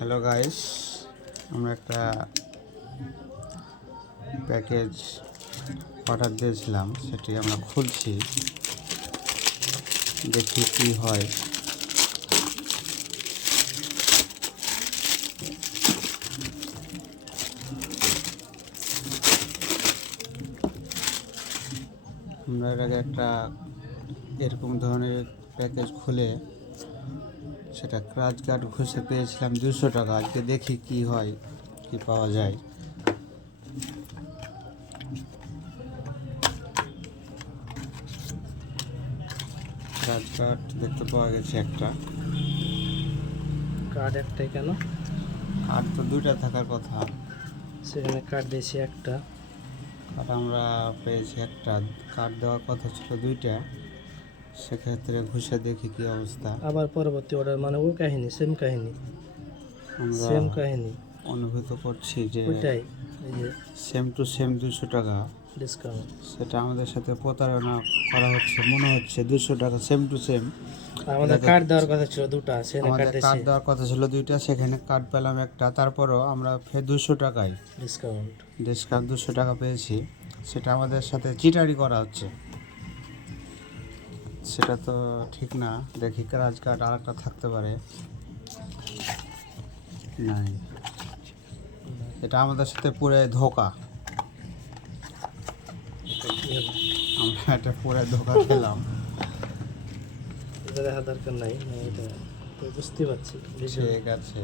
Hello guys, আমরা একটা package order দিয়েছিলাম, সেটি আমরা খুলছি, দেখি কি হয়। আমরা এর আগে একটা এরকম ধরনের প্যাকেজ খুলে সেটা ক্রাচ গার্ড ঘষে পেয়েছিলাম 200 টাকা। আজকে দেখি কি হয়, কি পাওয়া যায়। ক্রাচ গার্ড দেখতে পাওয়া গেছে একটা। কার্ড একটাই কেন? কার্ড তো দুইটা থাকার কথা, সেখানে কার্ড দিয়েছি একটা। কার্ড আমরা পেয়েছি একটা, কার্ড দেওয়ার কথা ছিল দুইটা। সেক্ষেত্রে ঘষে দেখি কি অবস্থা। আবার পরবর্তী অর্ডার মানে ও কাহিনী, সেম কাহিনী, আমরা সেম কাহিনী, অনুভূত করছি যে ওইটাই। এই যে সেম টু সেম 200 টাকা, ডিসকাউন্ট, সেটা আমাদের সাথে প্রতারণা করা হচ্ছে মনে হচ্ছে। 200 টাকা সেম টু সেম। আমাদের কার্ড দেওয়ার কথা ছিল দুটো, সেখানে আমাদের কার্ড কার্ড দিয়েছি দেওয়ার কথা ছিল দুইটা, সেখানে কার্ড পেলাম একটা। তারপরও আমরা ফের 200 টাকায় ডিসকাউন্ট। 200 টাকা পেয়েছি। সেটা আমাদের সাথে চিটারি করা হচ্ছে, সেটা তো ঠিক না। দেখি ক্রাচ কার্ড আর একটা থাকতে পারে। নাই, এটা আমাদের সাথে পুরো ধোঁকা। এটা কি হলো? আমরা এটা পুরো ধোঁকা খেলাম। এটা দেখা দরকার নাই, এটা তো বুঝতে পারছি। ঠিক আছে।